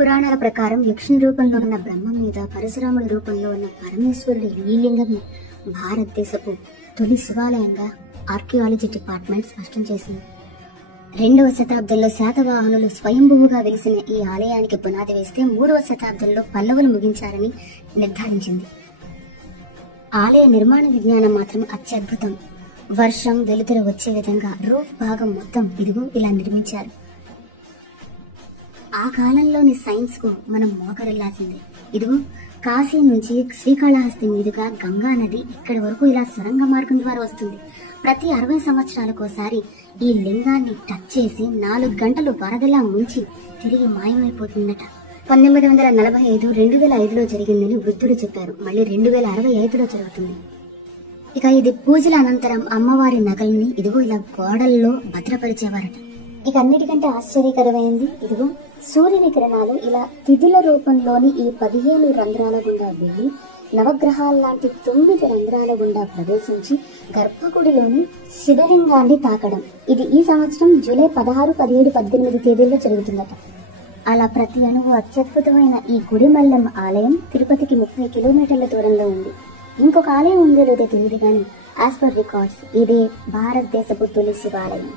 పురాణాల ప్రకారం యక్షుని రూపంలో ఉన్న బ్రహ్మ మీద పరశురాముడి రూపంలో ఉన్న పరమేశ్వరుడి ఈ లింగం భారతదేశపు తొలి శివాలయంగా ఆర్కియాలజీ డిపార్ట్మెంట్ స్పష్టం చేసింది. 2వ శతాబ్దంలో శాతవాహనులు స్వయంభువుగా వెలిసిన ఈ ఆలయానికి పునాది వేస్తే 3వ శతాబ్దంలో పల్లవులు ముగించారని నిర్ధారించింది. ఆలయ నిర్మాణ విజ్ఞానం మాత్రం అత్యద్భుతం. వర్షం వెలుతురు వచ్చే విధంగా రూఫ్ భాగం మొత్తం ఇదిగో ఇలా నిర్మించారు. ఆ కాలంలోని సైన్స్ కు మనం మోకరిల్లాల్సిందే. ఇదిగో కాశీ నుంచి శ్రీకాళహస్తి మీదుగా గంగా నది ఇక్కడి వరకు ఇలా సొరంగ మార్గం ద్వారా వస్తుంది. ప్రతి 60 సంవత్సరాలకోసారి ఈ లింగాన్ని టచ్ చేసి 4 గంటలు వరదలా ముంచి తిరిగి మాయమైపోతుందట. 1945 2005లో జరిగిందని వృద్ధుడు చెప్పారు. మళ్ళీ 2065లో జరుగుతుంది. ఇక ఇది పూజల అనంతరం అమ్మవారి నగల్ని ఇదిగో ఇలా గోడల్లో భద్రపరిచేవారట. ఇక అన్నిటికంటే ఆశ్చర్యకరమైంది ఇదిగో సూర్యుని కిరణాలు ఇలా తిథుల రూపంలోని ఈ 15 రంధ్రాల గుండా వెళ్లి నవగ్రహాల లాంటి 9 రంధ్రాల గుండా ప్రవేశించి గర్భగుడిలోని శివలింగాన్ని తాకడం. ఇది ఈ సంవత్సరం జూలై 16, 17, 18 తేదీల్లో జరుగుతుందట. అలా ప్రతి అణువు అత్యద్భుతమైన ఈ గుడిమల్లం ఆలయం తిరుపతికి 30 కిలోమీటర్ల దూరంలో ఉంది. ఇంకొక ఆలయం ఉందో లేదో తెలియదు కానీ యాజ్ పర్ రికార్డ్స్ ఇదే భారతదేశపు తొలి శివాలయం.